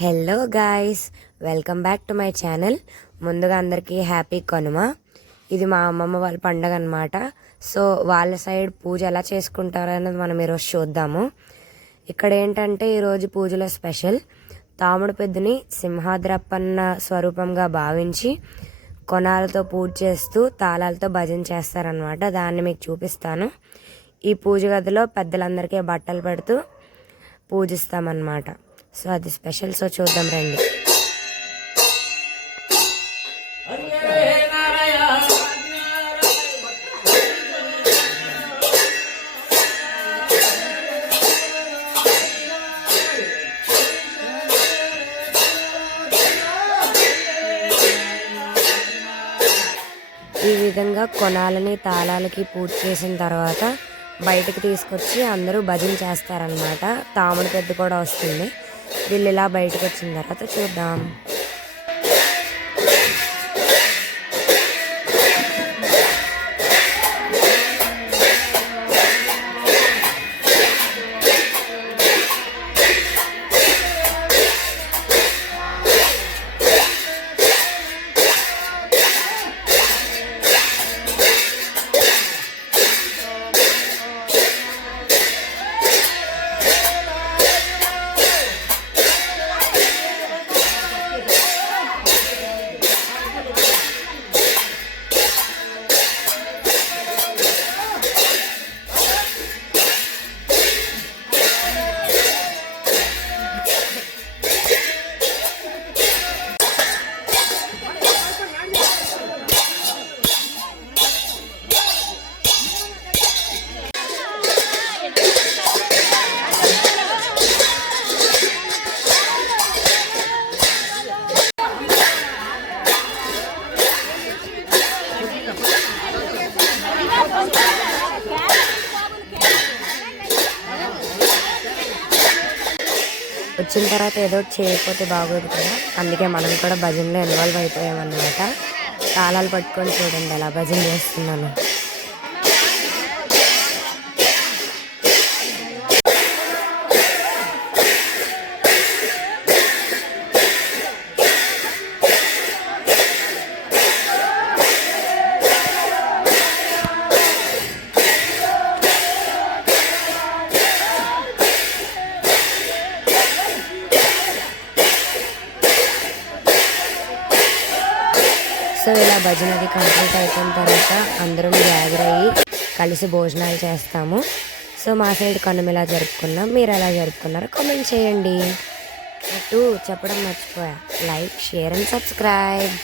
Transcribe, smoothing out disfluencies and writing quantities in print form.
Hello guys, welcome back to my channel. ముందుగా అందరికీ happy Kanuma. ఇది మా అమ్మమ్మ వాళ్ళ పండగ అనమాట. సో వాళ్ళ సైడ్ పూజ ఎలా చేసుకుంటారో అనేది మనం ఈరోజు చూద్దాము. ఇక్కడ ఏంటంటే ఈరోజు పూజలో స్పెషల్ తాముడు పెద్దని సింహాద్రప్పన్న స్వరూపంగా భావించి కొనాలతో పూజ చేస్తూ తాళాలతో భజన చేస్తారనమాట. దాన్ని మీకు చూపిస్తాను. ఈ పూజ గదిలో పెద్దలందరికీ బట్టలు పెడుతూ పూజిస్తామన్నమాట. సో అది స్పెషల్. సో చూద్దాం రండి. ఈ విధంగా కొనాలని తాళాలకి పూజ చేసిన తర్వాత బయటకు తీసుకొచ్చి అందరూ భజన చేస్తారనమాట. తాముడు పెద్ద కూడా వస్తుంది. వీళ్ళు ఇలా బయటకు వచ్చిన తర్వాత చూద్దాం. వచ్చిన తర్వాత ఏదో చేయకపోతే బాగోదు కదా, అందుకే మనం కూడా భజనలో ఇన్వాల్వ్ అయిపోయామన్నమాట. తాళాలు పట్టుకొని చూడండి ఎలా భజన చేస్తున్నాను. సో ఇలా భజన అది కంప్లీట్ అయిపోయిన తర్వాత అందరం గ్యాదర్ అయ్యి కలిసి భోజనాలు చేస్తాము. సో మా సైడ్ కనుమ ఎలా జరుపుకున్నాం, మీరు ఎలా జరుపుకున్నారో కామెంట్ చేయండి. చెప్పడం మర్చిపోయా, లైక్, షేర్ అండ్ సబ్స్క్రైబ్.